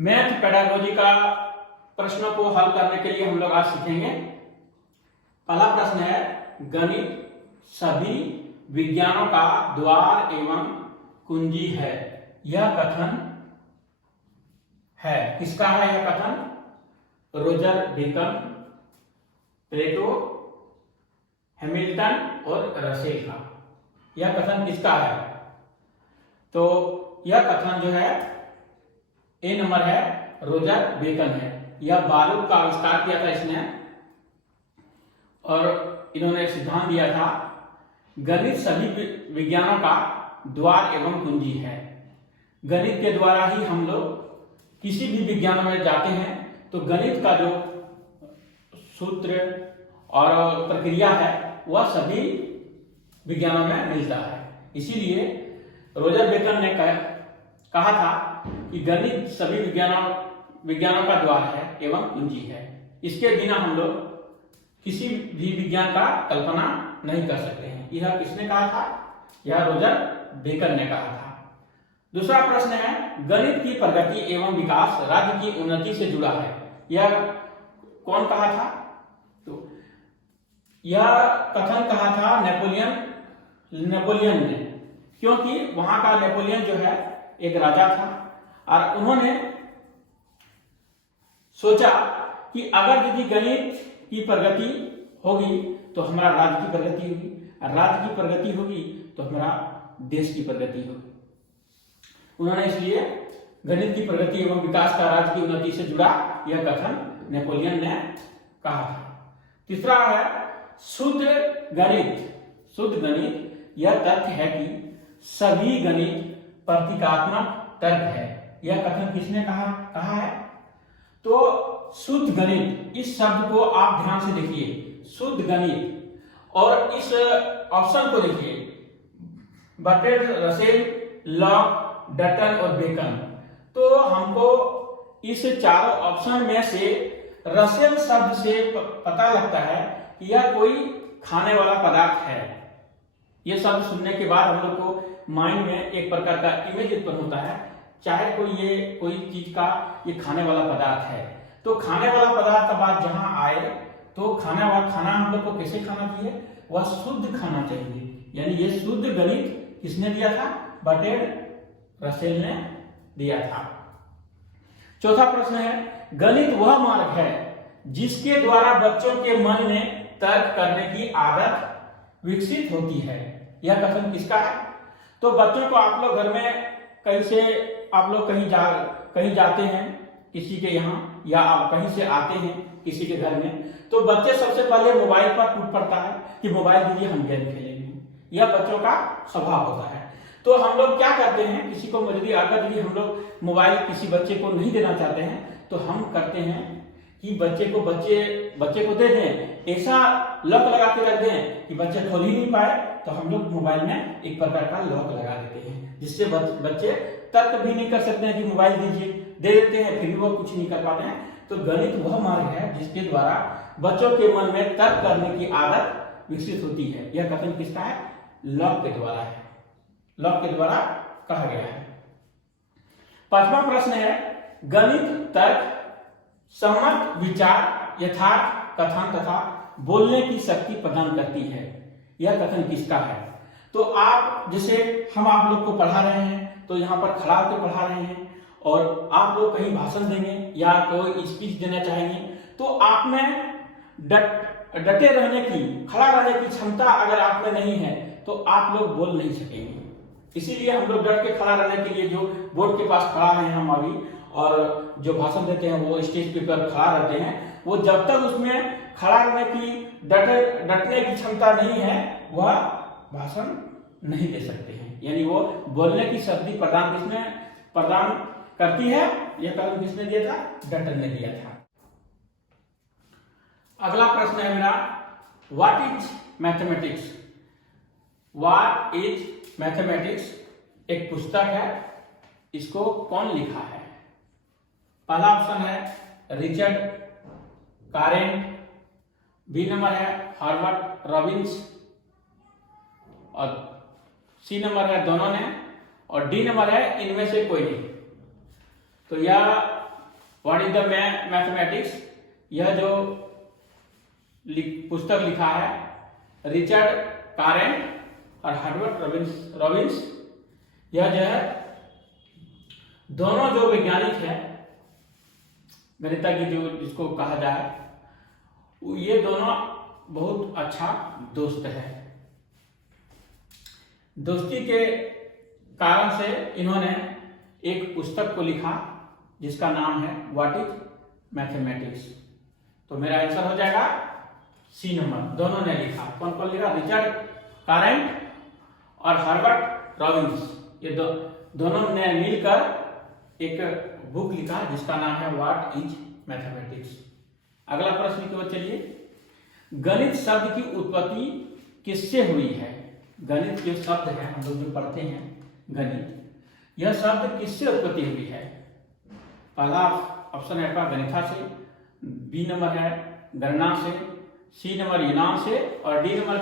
Math pedagogy का प्रश्नों को हल करने के लिए हम लोग आज सीखेंगे। पहला प्रश्न है, गणित सभी विज्ञानों का द्वार एवं कुंजी है, यह कथन है। किसका है यह कथन? रोजर बेकन, प्लेटो, हैमिल्टन और रसेल का। यह कथन किसका है? तो यह कथन जो है ए नंबर है, रोजर बेकन है। यह बारूद का आविष्कार किया था इसने और इन्होंने सिद्धांत दिया था गणित सभी विज्ञानों का द्वार एवं कुंजी है। गणित के द्वारा ही हम लोग किसी भी विज्ञान में जाते हैं तो गणित का जो सूत्र और प्रक्रिया है वह सभी विज्ञानों में मिलता है। इसीलिए रोजर बेकन ने कहा था कि गणित सभी विज्ञानों का द्वार है एवं कुंजी है। इसके बिना हम लोग किसी भी विज्ञान का कल्पना नहीं कर सकते हैं। यह किसने कहा था? यह रोजर बेकन ने कहा था। दूसरा प्रश्न है, गणित की प्रगति एवं विकास राज्य की उन्नति से जुड़ा है, यह कौन कहा था? तो यह कथन कहा था नेपोलियन ने, क्योंकि वहां का नेपोलियन जो है एक राजा था और उन्होंने सोचा कि अगर यदि गणित की प्रगति होगी तो हमारा राज्य की प्रगति होगी, और राज्य की प्रगति होगी तो हमारा देश की प्रगति होगी। उन्होंने इसलिए गणित की प्रगति एवं विकास का राज्य की उन्नति से जुड़ा यह कथन नेपोलियन ने कहा था। तीसरा है, शुद्ध गणित यह तथ्य है कि सभी गणित प्रतीकात्मक तर्क है, यह कथन किसने कहा है? तो शुद्ध गणित, इस शब्द को आप ध्यान से देखिए, शुद्ध गणित, और इस ऑप्शन को देखिए, बटेट, रसेल, लॉक, डटन और बेकन। तो हमको इस चारों ऑप्शन में से रसेल शब्द से पता लगता है कि यह कोई खाने वाला पदार्थ है। यह शब्द सुनने के बाद हम लोग को माइंड में एक प्रकार का इमेज उत्पन्न होता है, चाहे कोई चीज का ये खाने वाला पदार्थ है। तो खाने वाला पदार्थ का बात जहां आए तो खाना हम लोग को कैसे खाना चाहिए? वह शुद्ध खाना चाहिए। यानी ये शुद्ध गणित किसने दिया था? बटेट, रसेल ने दिया था। चौथा प्रश्न है, गणित वह मार्ग है जिसके द्वारा बच्चों के मन में तर्क करने की आदत विकसित होती है, यह कथन किसका है? तो बच्चों को आप लोग घर में आप लोग कहीं जाते हैं किसी के यहाँ, या आप कहीं से आते हैं किसी के घर में, तो बच्चे सबसे पहले मोबाइल पर टूट पड़ता है कि मोबाइल दीजिए हम गेम खेलेंगे। यह बच्चों का स्वभाव होता है। तो हम लोग क्या करते हैं, किसी को अगर हम लोग मोबाइल किसी बच्चे को नहीं देना चाहते हैं तो हम करते हैं कि बच्चे को दे दें, ऐसा लॉक लगा के रख दें कि बच्चे खोल ही नहीं पाए। तो हम लोग मोबाइल में एक प्रकार का लॉक लगा देते हैं, जिससे बच्चे तर्क भी नहीं कर सकते हैं कि मोबाइल दीजिए, दे देते हैं फिर भी वो कुछ नहीं कर पाते हैं। तो गणित वह मार्ग है जिसके द्वारा बच्चों के मन में तर्क करने की आदत विकसित होती है। यह कथन किसका है? लॉक के द्वारा है, लॉक के द्वारा कहा गया है। पांचवा प्रश्न है, गणित तर्क, सम्मत विचार, यथार्थ कथन तथा बोलने की शक्ति प्रदान करती है, यह कथन किसका है? तो आप जैसे हम आप लोग को पढ़ा रहे हैं तो यहाँ पर खड़ा होकर पढ़ा रहे हैं और आप लोग कहीं भाषण देंगे या कोई स्पीच देना चाहेंगे तो आप में डटे रहने की, खड़ा रहने की क्षमता अगर आप में नहीं है तो आप लोग बोल नहीं सकेंगे। इसीलिए हम लोग डट के खड़ा रहने के लिए जो बोर्ड के पास खड़ा हैं हम अभी, और जो भाषण देते हैं वो स्टेज पे पर खड़ा रहते हैं, वो जब तक उसमें खड़ा रहने की डटने की क्षमता नहीं है वह भाषण नहीं दे सकते हैं। यानी वो बोलने की शक्ति प्रदान करती है। यह कथन किसने दिया था? डटन ने दिया था। अगला प्रश्न है मेरा, what is mathematics? What is mathematics एक पुस्तक है, इसको कौन लिखा है? पहला ऑप्शन है रिचर्ड कारेंट, बी नंबर है हर्बर्ट रॉबिन्स, और सी नंबर है दोनों ने, और डी नंबर है इनमें से कोई नहीं। तो यह व्हाट इज द मैथमेटिक्स, यह जो पुस्तक लिखा है रिचर्ड कारेंट और हर्बर्ट रॉबिन्स, यह जो है दोनों जो वैज्ञानिक है गणितज्ञ जो जिसको कहा जाए, ये दोनों बहुत अच्छा दोस्त है। दोस्ती के कारण से इन्होंने एक पुस्तक को लिखा जिसका नाम है व्हाट इज मैथमेटिक्स। तो मेरा आंसर हो जाएगा सी नंबर, दोनों ने लिखा। कौन कौन लिखा? रिचर्ड कारेंट और हर्बर्ट रॉबिन्स, ये दोनों ने मिलकर एक बुक लिखा जिसका नाम है व्हाट इज मैथमेटिक्स। अगला प्रश्न की ओर चलिए। गणित शब्द की उत्पत्ति किससे हुई है? गणित जो शब्द है हम लोग जो पढ़ते हैं गणित, यह शब्द किससे उत्पत्ति हुई है? पहला ऑप्शन है आपका गणिता से, बी नंबर है गणना से, सी नंबर यूनान से और डी नंबर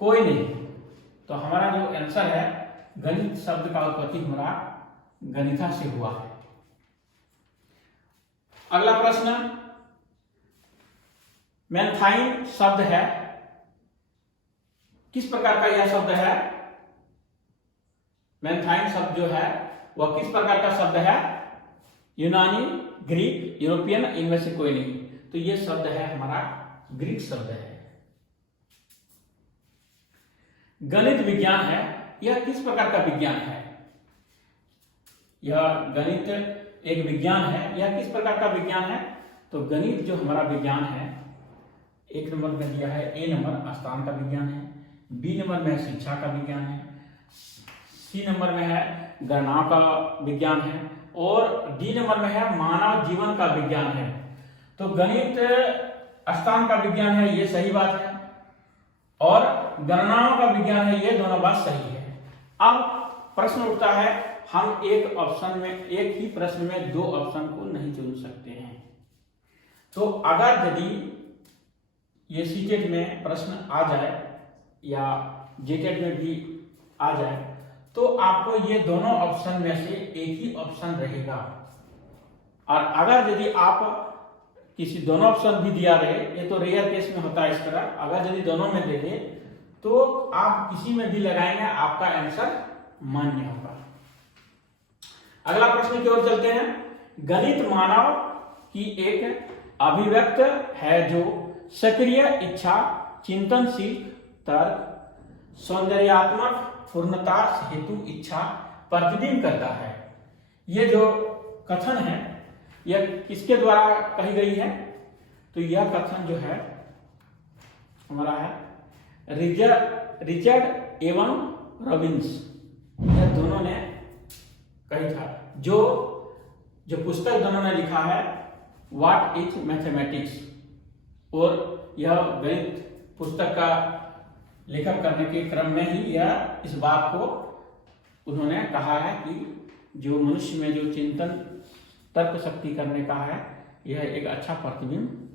कोई नहीं। तो हमारा जो आंसर है गणित शब्द का उत्पत्ति हमारा गणिता से हुआ है। अगला प्रश्न, मैनथाइन शब्द है, किस प्रकार का यह शब्द है? मैनथाइन शब्द जो है वह किस प्रकार का शब्द है? यूनानी, ग्रीक, यूरोपियन, इनमें से कोई नहीं। तो यह शब्द है हमारा ग्रीक शब्द है। गणित विज्ञान है, यह किस प्रकार का विज्ञान है? यह गणित एक विज्ञान है, यह किस प्रकार का विज्ञान है? तो गणित जो हमारा विज्ञान है, एक नंबर में दिया है ए नंबर स्थान का विज्ञान है, बी नंबर में शिक्षा का विज्ञान है, सी नंबर में है गणनाओं का विज्ञान है और डी नंबर में है मानव जीवन का विज्ञान है। तो गणित स्थान का विज्ञान है, ये सही बात है, और गणनाओं का विज्ञान है, ये दोनों बात सही है। अब प्रश्न उठता है, हम एक ऑप्शन में, एक ही प्रश्न में दो ऑप्शन को नहीं चुन सकते हैं। तो अगर यदि ये सीटेट में प्रश्न आ जाए या जेटेट में भी आ जाए तो आपको ये दोनों ऑप्शन में से एक ही ऑप्शन रहेगा। और अगर यदि आप किसी दोनों ऑप्शन भी दिया रहे, ये तो रेयर केस में होता है इस तरह, अगर यदि दोनों में दे दे तो आप किसी में भी लगाएंगे आपका आंसर मान्य होगा। अगला प्रश्न की ओर चलते हैं। गणित मानव की एक अभिव्यक्त है जो सक्रिय इच्छा, चिंतनशील तर्क, सौंदर्यात्मक पूर्णता हेतु इच्छा प्रतिदिन करता है। ये जो कथन है यह किसके द्वारा कही गई है? तो यह कथन जो है हमारा है रिचर्ड एवं रॉबिन्स, यह दोनों ने कही था। जो पुस्तक दोनों ने लिखा है व्हाट इज मैथमेटिक्स, और यह गणित पुस्तक का लेखन करने के क्रम में ही यह इस बात को उन्होंने कहा है कि जो मनुष्य में जो चिंतन तर्क शक्ति करने का है, यह एक अच्छा प्रतिबिंब